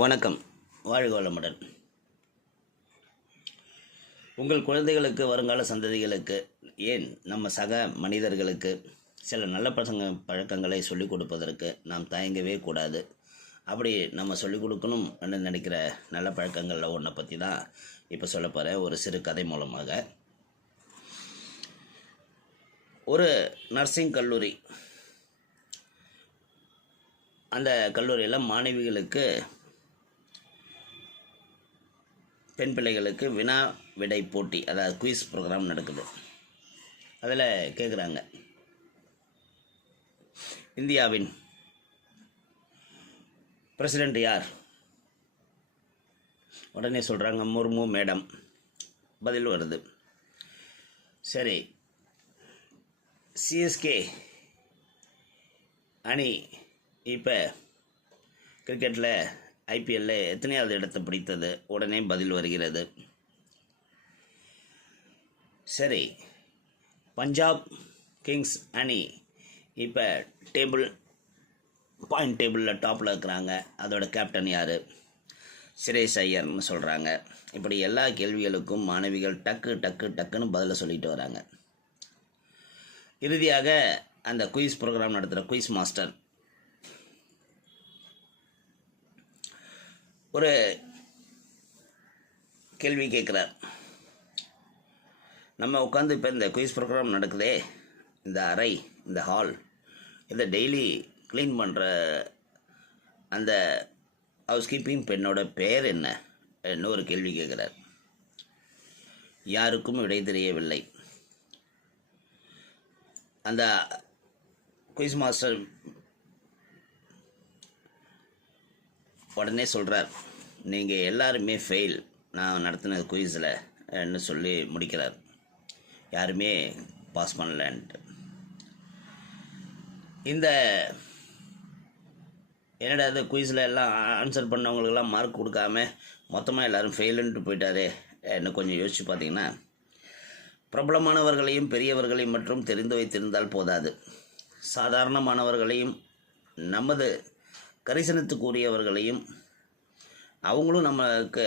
வணக்கம். வாழ்க வளமுடன். உங்கள் குழந்தைகளுக்கு வருங்கால சந்ததிகளுக்கு ஏன் நம்ம சக மனிதர்களுக்கு சில நல்ல பசங்க பழக்கங்களை சொல்லிக் கொடுப்பதற்கு நாம் தயங்கவே கூடாது. அப்படி நம்ம சொல்லிக் கொடுக்கணும் நினைக்கிற நல்ல பழக்கங்களில் ஒன்றை பற்றி தான் இப்போ சொல்ல போகிறேன் ஒரு சிறு கதை மூலமாக. ஒரு நர்சிங் கல்லூரி. அந்த கல்லூரியில் மாணவிகளுக்கு பெண் பிள்ளைகளுக்கு வினா விடை போட்டி அதாவது குயிஸ் ப்ரோக்ராம் நடக்குது. அதில் கேட்குறாங்க இந்தியாவின் பிரசிடெண்ட் யார்? உடனே சொல்கிறாங்க முர்மு மேடம். பதில் வருது. சரி. சிஎஸ்கே அணி இப்போ கிரிக்கெட்டில் ஐபிஎல்ல எத்தனையாவது இடத்தை பிடித்தது? உடனே பதில் வருகிறது. சரி. பஞ்சாப் கிங்ஸ் அணி இப்போ டேபிள் பாயிண்ட் டேபிளில் டாப்பில் இருக்கிறாங்க. அதோட கேப்டன் யார்? சுரேஷ் ஐயர்னு சொல்கிறாங்க இப்படி எல்லா கேள்விகளுக்கும் மாணவிகள் டக்கு டக்கு டக்குன்னு பதிலை சொல்லிட்டு வராங்க. இறுதியாக அந்த குயிஸ் ப்ரோக்ராம் நடத்துகிற குயிஸ் மாஸ்டர் ஒரு கேள்வி கேட்குறார். நம்ம உட்காந்து இப்போ இந்த குயிஸ் ப்ரோக்ராம் நடக்குதே இந்த அறை இந்த ஹால் இதை டெய்லி க்ளீன் பண்ணுற அந்த ஹவுஸ் கீப்பிங் பெண்ணோட பெயர் என்ன என்ன ஒரு கேள்வி கேட்குறார். யாருக்கும் விடை தெரியவில்லை. அந்த குயிஸ் மாஸ்டர் உடனே சொல்கிறார் நீங்கள் எல்லாருமே ஃபெயில் நான் நடத்தின குயிஸில் ன்னு சொல்லி முடிக்கிறார். யாருமே பாஸ் பண்ணலன்ட்டு. இந்த என்னடா அது குயிஸில் எல்லாம் ஆன்சர் பண்ணவங்களுக்கெல்லாம் மார்க் கொடுக்காம மொத்தமாக எல்லோரும் ஃபெயிலுன்ட்டு போயிட்டாரே என்ன கொஞ்சம் யோசித்து பார்த்தீங்கன்னா பிரபலமானவர்களையும் பெரியவர்களையும் மட்டும் தெரிந்து வைத்திருந்தால் போதாது. சாதாரணமானவர்களையும் நமது கரிசனத்துக்குரியவர்களையும் அவங்களும் நம்மளுக்கு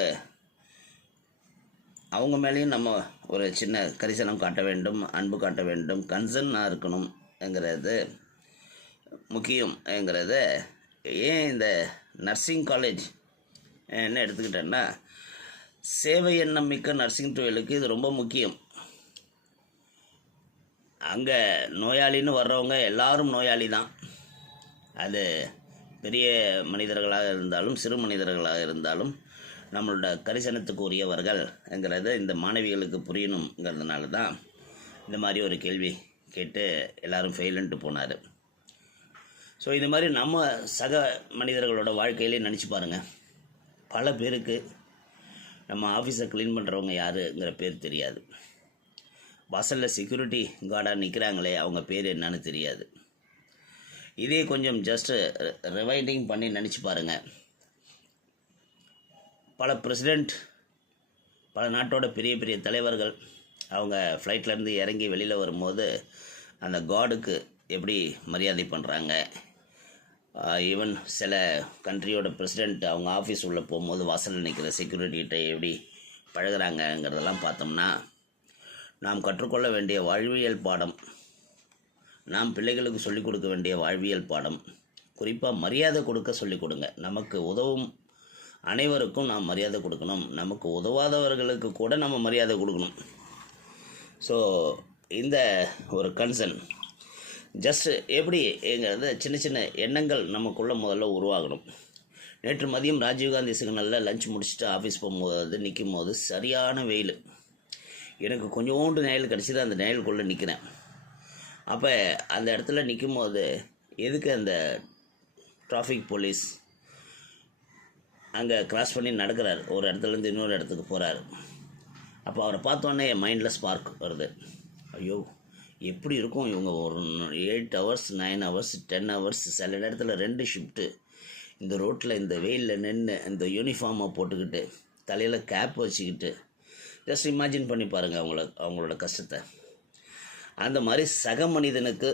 அவங்க மேலேயும் நம்ம ஒரு சின்ன கரிசனம் காட்ட வேண்டும் அன்பு காட்ட வேண்டும் கன்சர்னாக இருக்கணும்ங்கிறது முக்கியம்ங்கிறத ஏன் இந்த நர்சிங் காலேஜ் என்ன எடுத்துக்கிட்டேன்னா சேவை எண்ணம் மிக்க நர்சிங் தொழிலுக்கு இது ரொம்ப முக்கியம். அங்கே நோயாளின்னு வர்றவங்க எல்லாரும் நோயாளி தான் அது பெரிய மனிதர்களாக இருந்தாலும் சிறு மனிதர்களாக இருந்தாலும் நம்மளோட கரிசனத்துக்கு உரியவர்கள்ங்கிறத இந்த மாணவிகளுக்கு புரியணுங்கிறதுனால தான் இந்த மாதிரி ஒரு கேள்வி கேட்டு எல்லாரும் ஃபெயிலுன்ட்டு போனார். ஸோ இது மாதிரி நம்ம சக மனிதர்களோட வாழ்க்கையிலே நினச்சி பாருங்கள் பல பேருக்கு நம்ம ஆஃபீஸை க்ளீன் பண்ணுறவங்க யாருங்கிற பேர் தெரியாது. வாசலில் செக்யூரிட்டி கார்டாக நிற்கிறாங்களே அவங்க பேர் என்னன்னு தெரியாது. இதே கொஞ்சம் ஜஸ்ட்டு ரிவைண்டிங் பண்ணி நினச்சி பாருங்கள் பல பிரசிடெண்ட் பல நாட்டோட பெரிய பெரிய தலைவர்கள் அவங்க ஃப்ளைட்லேருந்து இறங்கி வெளியில் வரும்போது அந்த காடுக்கு எப்படி மரியாதை பண்ணுறாங்க ஈவன் சில கண்ட்ரியோட பிரசிடெண்ட் அவங்க ஆஃபீஸ் உள்ளே போகும்போது வாசலில் நிற்கிற செக்யூரிட்டிகிட்ட எப்படி பழகுறாங்கங்கிறதெல்லாம் பார்த்தோம்னா நாம் கற்றுக்கொள்ள வேண்டிய வாழ்வியல் பாடம் நாம் பிள்ளைகளுக்கு சொல்லிக் கொடுக்க வேண்டிய வாழ்வியல் பாடம். குறிப்பாக மரியாதை கொடுக்க சொல்லிக் கொடுங்க. நமக்கு உதவும் அனைவருக்கும் நாம் மரியாதை கொடுக்கணும். நமக்கு உதவாதவர்களுக்கு கூட நம்ம மரியாதை கொடுக்கணும். ஸோ இந்த ஒரு கன்சர்ன் ஜஸ்ட்டு எப்படி எங்கிறது சின்ன சின்ன எண்ணங்கள் நமக்குள்ளே முதல்ல உருவாகணும். நேற்று மதியம் ராஜீவ்காந்தி சிக்னலில் லஞ்ச் முடிச்சுட்டு ஆஃபீஸ் போகும்போது நிற்கும் போது சரியான வெயில். எனக்கு கொஞ்சோண்டு நெயல் கிடச்சிது அந்த நெயலுக்குள்ளே நிற்கிறேன் அப்போ அந்த இடத்துல நிற்கும் போது எதுக்கு அந்த டிராஃபிக் போலீஸ் அங்கே கிராஸ் பண்ணி நடக்கிறார்? ஒரு இடத்துலேருந்து இன்னொரு இடத்துக்கு போகிறார் அப்போ அவரை பார்த்தோன்னே என் மைண்டில் ஸ்பார்க் வருது. ஐயோ எப்படி இருக்கும் இவங்க? ஒரு eight hours nine hours ten hours சில நேரத்தில் ரெண்டு ஷிஃப்ட்டு இந்த ரோட்டில் இந்த வெயிலில் நின்று இந்த யூனிஃபார்மை போட்டுக்கிட்டு தலையில் கேப் வச்சுக்கிட்டு ஜஸ்ட் இமேஜின் பண்ணி பாருங்கள் அவங்கள அவங்களோட கஷ்டத்தை. அந்த மாதிரி சக மனிதனுக்கு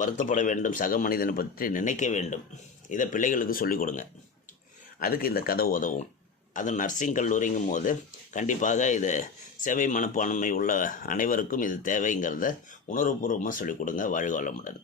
வருத்தப்பட வேண்டும் சக மனிதனை பற்றி நினைக்க வேண்டும். இதை பிள்ளைகளுக்கு சொல்லிக் கொடுங்க. அதுக்கு இந்த கதை உதவும். அது நர்சிங் கல்லூரிங்கும் போது கண்டிப்பாக இது சேவை மனப்பான்மை உள்ள அனைவருக்கும் இது தேவைங்கிறத உணர்வுபூர்வமாக சொல்லிக் கொடுங்க வாழ்க வளமுடன்.